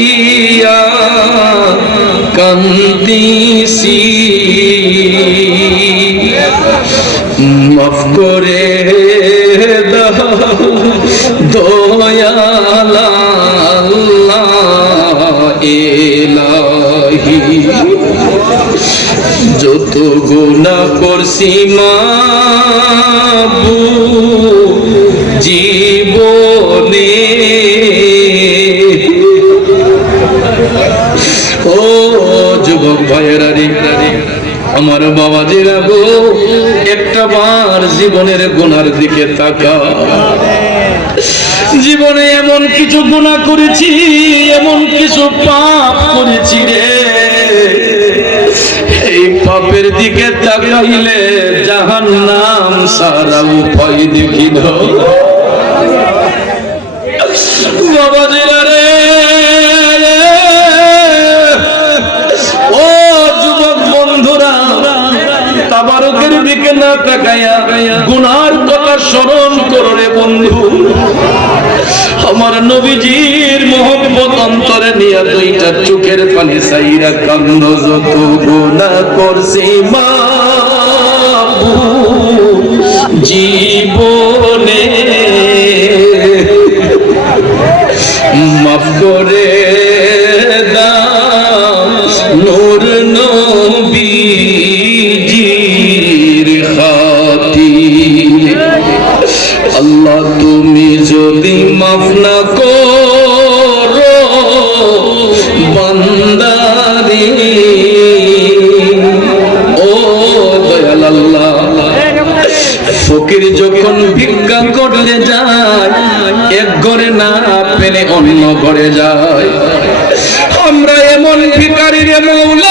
লইয়া কান্দিসি মাফ করে দয়ালা এলাহি। যত গুণা করছি মা জীবনে আমার বাবা গো, একটা বার জীবনের গুনার দিকে তাকা জীবনে এমন কিছু গুণা করেছি, এমন কিছু পাপ করেছি রে। এই পাপের দিকে তাকাইলে জাহান নাম সারা উপায় দেখি বাবা না তাকাইয়া গুনার কথা স্মরণ করো বন্ধু, আমার নবীজির মোহব্বত অন্তরে নিয়ে দুইটা চোখের পানি সাইরা কান্দ, যত গুণা করছি মা জীবনে, মাফ করে দাও নূর নবীজির মাফ না করো ও দয়াল ফকির যখন ভিক্ষা করলে যায়, এক ঘরে না পেলে অন্য ঘরে যায়। আমরা এমন মৌলা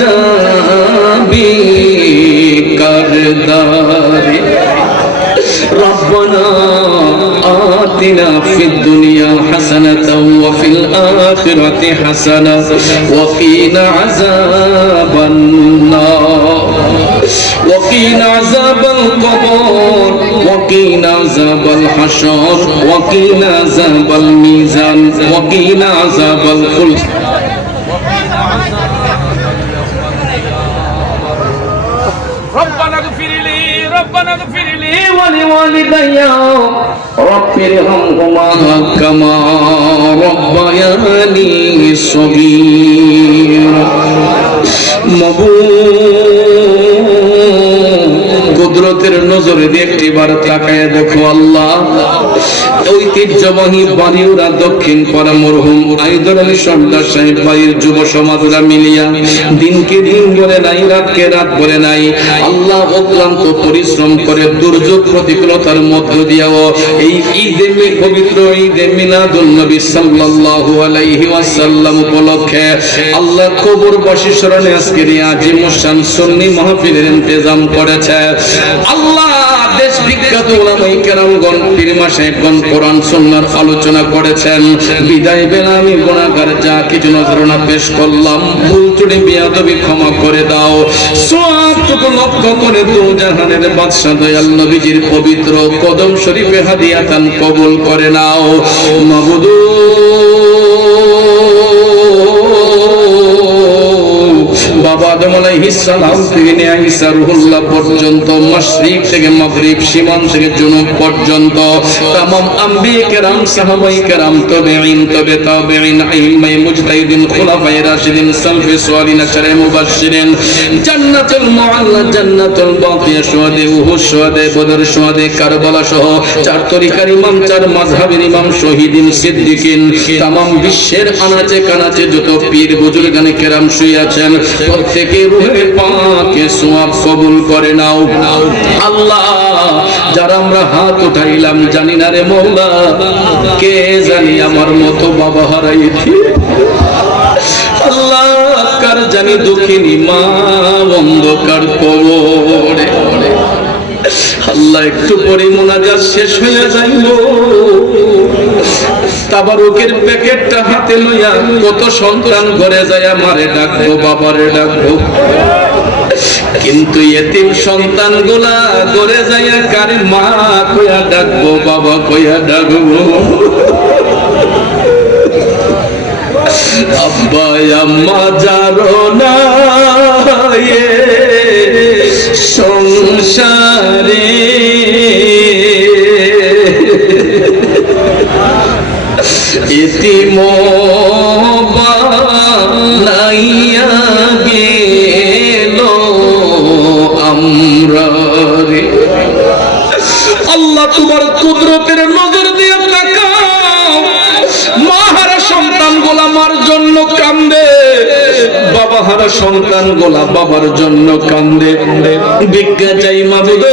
যাবি কারদারে ربنا آتنا في الدنيا حسنة وفي الآخرة حسنة وقنا عذاب النار وقنا عذاب القبر وقنا عذاب الحشر وقنا عذاب الميزان وقنا عذاب الخلد ربنا اغفر لي ربنا اغفر لي ولوالدي رب ارحمهما كما ربياني صغيرا কুদরতের নজরে একটি বার তাকায় দেখো আল্লাহ। ঐতিহ্যবাহী বাড়িওরা দক্ষিণ পাড়া মরহুম আইদর আলী সর্দার সাহেব ভাইয়ের যুব সমাজরা মিলিয়া দিনকে দিন বলে নাই, রাতকে রাত বলে নাই। আল্লাহ অক্লান্ত পরিশ্রম করে দুর্যোগ প্রতিকূলতার মধ্য দিয়াও এই ঈদে পবিত্র ঈদে মিলাদুল নবী সাল্লাল্লাহু আলাইহি ওয়াসাল্লাম উপলক্ষে আল্লাহ কবরবাসী স্মরণে আজকের এই আজিম শান সুন্নি মাহফিলের ইন্তজাম করেছে। আল্লাহ দেশ বিখ্যাত ওলামাই কেরামগণ সাহেবগণ কোরআন আলোচনা করেছেন। বিদায় বেলা আমি গুণাগার যা কিছু পেশ করলাম, ভুল বিয়াদবি ক্ষমা করে দাও। সবটুকু লক্ষ্য করে দু জাহানের বাদশা দয়াল নবীজির পবিত্র কদম শরীফে হাদিয়াতান কবুল করে নাও। মাবুদু পর্যন্ত, মাশরিক থেকে মাগরিব, সীমান্ত থেকে কারবালা সহ চার তরিকার ইমাম, চার মাযহাবের ইমাম সিদ্দিকিন, তামাম বিশ্বের আনাচে কানাচে যত পীর, বুজুর্গানে কেরাম শুয়ে আছেন প্রত্যেকে রূহে পাকে সোয়াব কবুল করে নাও। আল্লাহ, যারা আমরা হাত উঠাইলাম জানি না রে মোল্লা কে জানি আমার মতো বাবা হারাইছি আল্লাহ, কার জানি দুঃখিনী মা অন্ধকার কবরে আল্লাহ একটু পরে মোনাজাত শেষ হয়ে যাইব। তাবারুকের প্যাকেটটা হাতে লইয়া কত সন্তান ঘরে যায় মারে ডাকবো, বাবারে ডাকবো। কিন্তু এতিম সন্তান গোলা ঘরে যাইয়া কারে মা কইয়া ডাকবো, বাবা কইয়া ডাকবো। আব্বা আম্মা যারো না ইতিম বানাইয়া গেল আমরা রে। আল্লাহ তোমার কুদরতের নজর দিয়ে তাকাও। মাহারা সন্তান গোলা জন্য কান্দে। বাবা হারা সন্তান গোলা বাবার জন্য কান্দে। বিজ্ঞা চাই মাবুদ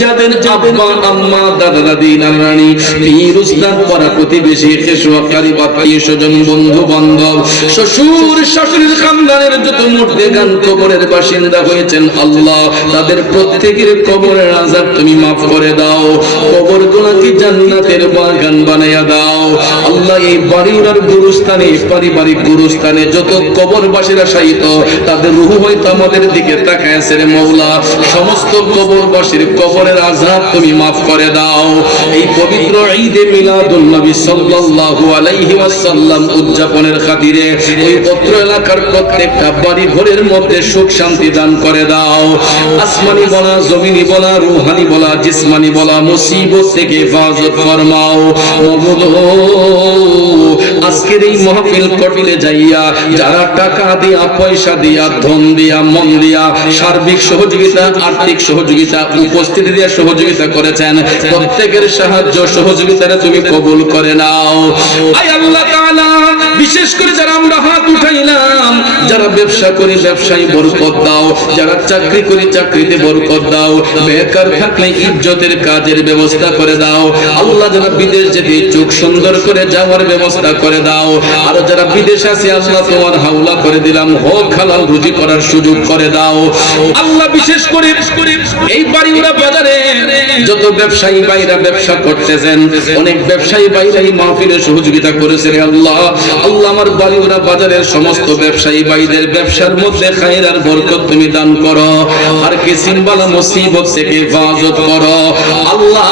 যাদের আব্বা, আম্মা, দাদা, দাদি নানানি পীর, উস্তাদ, পাড়া প্রতিবেশী খেসুয়াকারী আত্মীয় স্বজন বন্ধু বান্ধব শ্বশুর, শাশুড়ির খানদানের যত মূর্তি গান বাসিন্দা হয়েছেন আল্লাহ, তাদের প্রত্যেকের কবরের আজাব তুমি মাফ করে দাও। গুলাকে জান্নাতের বাগান বানাইয়া দাও। আল্লাহ এই বাড়ির গুরুস্থানে পারিবারিক গুরুস্থানে যত কবরবাসীরা শায়িত, তাদের রুহু হয়তো আমাদের দিকে তাকায় আছে রে মৌলা সমস্ত কবরবাসীর কবরের আজাব তুমি মাফ করে দাও। এই পবিত্র ঈদে মিলাদুন নবী সাল্লাল্লাহু আলাইহি ওয়াসাল্লাম উদযাপনের খাতিরে ওই পত্র এলাকার প্রত্যেকটা বাড়ি ঘরের মধ্যে সুখ শান্তি দান করে দাও। আসমানি বলা, জমিনি বলা, রুহানি বলা, জিসমানি বলা, মুসিবত থেকে হেফাজত ফরমাও। আজকের এই মাহফিল করতে যাইয়া, যারা টাকা দিয়া, পয়সা দিয়া, ধন দিয়া, মন দিয়া সার্বিক সহযোগিতা, আর্থিক সহযোগিতা, উপস্থিতি দিয়া সহযোগিতা করেছেন, প্রত্যেকের সাহায্য সহযোগিতারে তুমি কবুল করে নাও। আয় আল্লাহ বিশেষ করে যারা আমরা হাত যারা ব্যবসা করি ব্যবসায় বরকত দাও, যারা চাকরি করি চাকরিতে বরকত দাও, বেকার থাকলে ইজ্জতের কাজের ব্যবস্থা করে দাও। আল্লাহ যারা বিদেশ যেতে ইচ্ছুক সুন্দর করে যাওয়ার ব্যবস্থা করে দাও। আর যারা বিদেশ আছে, আল্লাহ তোমার হাওলা করে দিলাম। হোক হালাল রুজি করার সুযোগ করে দাও। আল্লাহ বিশেষ করে এই বাড়িওরা বাজারে যত ব্যবসায়ী ভাইরা ব্যবসা করতেছেন, অনেক ব্যবসায়ী ভাইরা এই মাহফিলে সহযোগিতা করেছে আল্লাহ। আল্লাহ আমার বাড়িওরা বাজারের সমস্ত ব্যবসায়ী ভাইদের ব্যবসার মধ্যে খায়ের আর বরকত তুমি দান করো। আর কিসিম বালা মুসিবত থেকে হেফাজত করো। আল্লাহ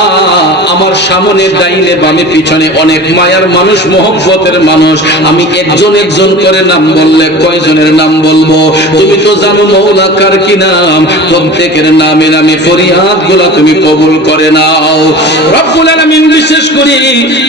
আমার সামনে ডাইনে বামে পিছনে অনেক মায়ার মানুষ, মহব্বতের মানুষ। আমি একজন একজন করে নাম বললে কয়জনের নাম বলব? তুমি তো জানো মৌলা কার কি নাম? প্রত্যেকের নামে নামে ফরিয়াদগুলা তুমি কবুল করে নাও। রব্বুল আলামিন বিশেষ করে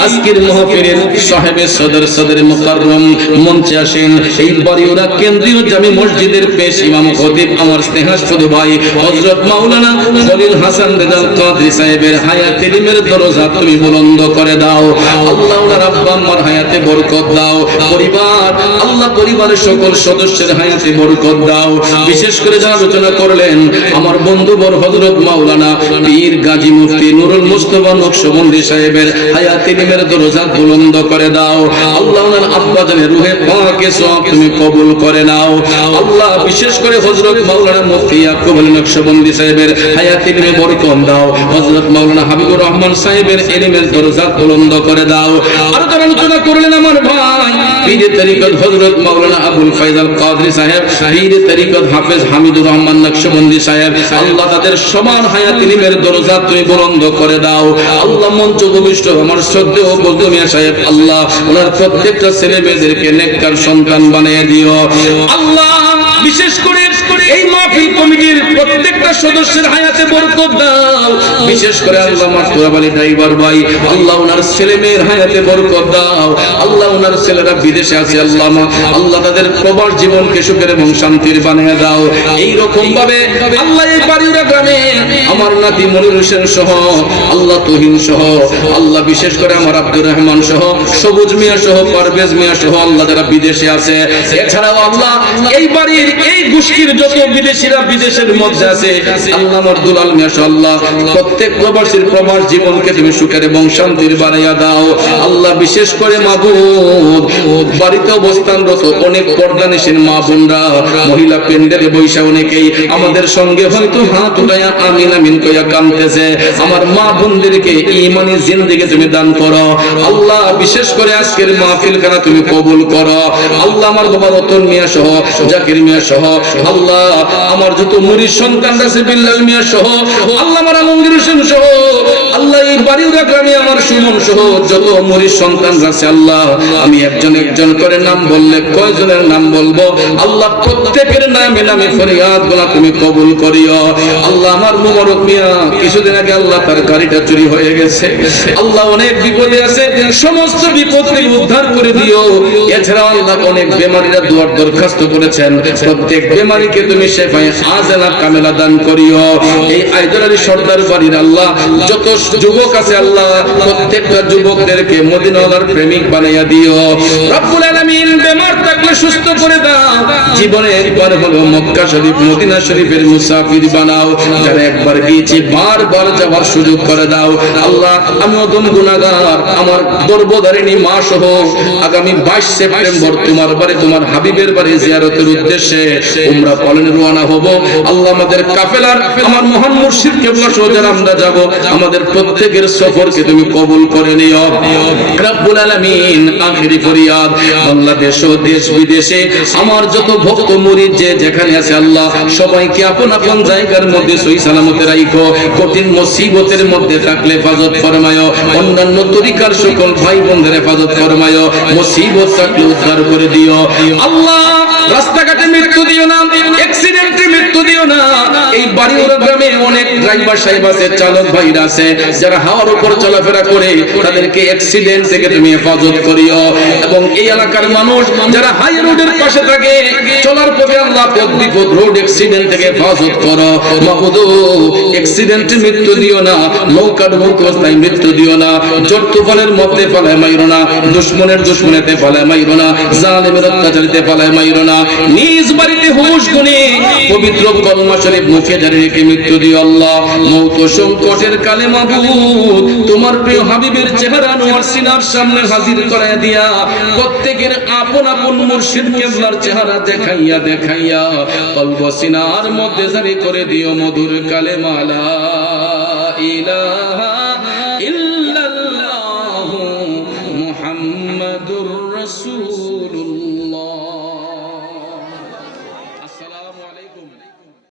আজকের মাহফিলের সাহেবের সদর সদর মুকাররম মঞ্চে আসেন। এই বাড়িওরা কেন্দ্রীয় জামি মসজিদের পেশ ইমাম খতিব আমার স্নেহাস্পদ ভাই হযরত মাওলানা খলিল হাসান রেজাল কাদরি সাহেবের হায়াতে ইলমের দরজা তুমি বুলন্দ করে দাও। আল্লাহ ওনার আব্বা আম্মার হায়াতে বরকত দাও। পরিবার, আল্লাহ পরিবারের সকল সদস্যের হায়াতে বরকত দাও। বিশেষ করে যারা আলোচনা করলেন, আমার বন্ধু বর হযরত মাওলানা পীর গাজী মুফতি নুরুল মুস্তাফা নকশবন্দি সাহেবের হায়াতে ইলমের দরজা বুলন্দ করে দাও। আল্লাহ ওনার আব্বা জানের রুহে পাকে সব তুমি কবুল করে নাও। আল্লাহ বিশেষ করে হজরত মাওলানা মুফতি আলী নকশবন্দি সাহেবের হায়াত ইলমে বরকত দাও। হজরত মাওলানা হাবিবুর রহমান সাহেবের ইলমের দরজা বুলন্দ করে দাও। আর আলোচনা করলেন আমার ভাই। পীর তরিকত হযরত মাওলানা আবুল ফাইজাল কাদরি সাহেব পীর তরিকত হাফেজ হামিদুর রহমান নকশবন্দি সাহেব আল্লাহ তাদের সমান হায়াত ইলমের দরজা তুমি বুলন্দ করে দাও। আল্লাহ মঞ্চ ভূমিষ্ঠ আমার শ্রদ্ধেয় বন্ধু মিয়া সাহেব আল্লাহ ওনার প্রত্যেকটা ছেলে মেয়েদেরকে নেককার সন্তান বানিয়ে দিও। আল্লাহ বিশেষ করে মাহফিল কমিটির প্রত্যেকটা সদস্যের হায়াতে বরকত দাও। বিশেষ করে আল্লাহ মাস্তুরাব আলী ড্রাইভার ভাই, আল্লাহ ওনার ছেলে মেয়ের হায়াতে বরকত দাও। আল্লাহ ওনার ছেলেরা বিদেশে আছে, আল্লাহ আল্লাহ তাদের প্রবাস জীবনকে সুখের এবং শান্তির বানিয়ে দাও। এই রকম ভাবে আল্লাহ এই বাড়িরা গ্রামে আমার নাতি মনির হোসেন সহ, আল্লাহ তুহিন সহ, আল্লাহ বিশেষ করে আমার আব্দুর রহমান সহ, সবুজ মিয়া সহ, পারভেজ মিয়া সহ, আল্লাহ যারা বিদেশে আছে। এছাড়াও আল্লাহ এই বাড়ির এই গোষ্ঠীর যত বিদেশিরা বিদেশের মধ্যে আছে আল্লাহ আমার দুলাল মিয়া সহ আল্লাহ প্রত্যেক প্রবাসীর প্রবাস জীবনকে তুমি সুখের এবং শান্তির বানাইয়া দাও। আল্লাহ বিশেষ করে মাহবুব বাড়িতে অবস্থানরত অনেক পর্দানিসীন মা বোনরা, মহিলা পেন্ডেলে বৈশা অনেকেই আমাদের সঙ্গে হয়তো হাত উঠাইয়া আমিন আমিন কইয়া কামতেছে আমার মা বোনদেরকে ইমানি জিন্দিগি তুমি দান করো। আল্লাহ বিশেষ করে আজকের মাহফিল খানা তুমি কবুল করো। আল্লাহ আমার বাবা রতন মিয়া সহ, জাকির মিয়া সহ, আল্লাহ আমার যত মুরিদ সন্তান আছে, বিল্লাল মিয়া সহ আল্লাহ আমার আলমগীর হোসেন সহ, আল্লাহ এই বাড়িউরা গ্রামে আমার সুমন সহ, যত মুরিদ সন্তান আছে, আল্লাহ, আমি একজন একজন করে নাম বললে কয়জনের নাম বলব? আল্লাহ প্রত্যেকের নামে নামে ফরিয়াদগুলা তুমি কবুল করিও। আল্লাহ আমার মুবারক মিয়া, কিছুদিন আগে আল্লাহ তার গাড়িটা চুরি হয়ে গেছে। আল্লাহ অনেক বিপদে আছে, সমস্ত বিপদ থেকে উদ্ধার করে দিও। এছাড়াও আল্লাহ অনেক বেমারিরা দুয়ার দরখাস্ত করেছেন। প্রত্যেক বেমারিকে তুমি প্রত্যেকটা যুবকদেরকে প্রেমিক বানাইয়া দিও। বেমার থাকলে সুস্থ করে দাও। জীবনে একবার হলো মক্কা শরীফ, মদিনা শরীফের মুসাফির বানাও। যারা একবার গিয়েছি, বারবার যাওয়ার সুযোগ করে দাও। আল্লাহ আমি গুনাহগার, আমার মা সহ আগামী 22 সেপ্টেম্বর তোমার বাড়ি, তোমার হাবিবের বাড়ি জিয়ারতের উদ্দেশ্যে উমরা পালনে রওনা হব। আল্লাহ আমাদের কাফেলার, আমার মহান মুর্শিদ কেবলা সহ আমরা যাব, আমাদের প্রত্যেকের সফরকে তুমি কবুল করে নিও। রব্বুল আলামিন, আখিরি ফরিয়াদ। বাংলাদেশ ও দেশ বিদেশে আমার যত ভক্ত মুরিদ যে যেখানে আছে, আল্লাহ সবাইকে আপন আপন জায়গার মধ্যে সই সালামতে রাখো কঠিন মুসিবতের মধ্যে থাকলে হেফাজত ফরমায়, অন্যান্য তরিকার সকল ভাই বোনদের হেফাজত ফরমায়, মুসিবত থাকলে উদ্ধার করে দিও। আল্লাহ, রাস্তাঘাটে মৃত্যু দিও না অ্যাক্সিডেন্টে মৃত্যু দিও না। এই বাড়িওয়ালা গ্রামে অনেক ড্রাইভার সাহেব আছে, চালক ভাইরা আছে, যারা হাওয়ার উপর চলাফেরা করে, তাদেরকে অ্যাক্সিডেন্ট থেকে তুমি হেফাজত করিও। এবং এই এলাকার মানুষ যারা হাই রোডের পাশে থাকে, চলার পথে আল্লাহ পথ বিপদ রোড অ্যাক্সিডেন্ট থেকে হেফাজত করো। মাহমুদ অ্যাক্সিডেন্টে মৃত্যু দিও না নৌকা ডুবুক অবস্থায় মৃত্যু দিও না, জট তুফানের মধ্যে ফেলায় মাইরো না, দুশ্মনের দুশ্মনেতে ফেলায় মাইরো না, জালেমের অত্যাচারিতে ফেলায় মাইরো না, নিজ বাড়িতে হুশ গুনে পবিত্র কলমা শরীফ মুখে ধরে রেখে মৃত্যু দিও আল্লাহ। মৌত সংকটের কালে মাহবুব তোমার প্রিয় হাবিবের চেহারা নোয়ার সিনার সামনে হাজির করায় দিয়া প্রত্যেকের আপন আপন মুর্শিদ কেবলার চেহারা দেখাইয়া দেখাইয়া কলব সিনার মধ্যে জারি করে দিও মধুর কালে মালা ইলা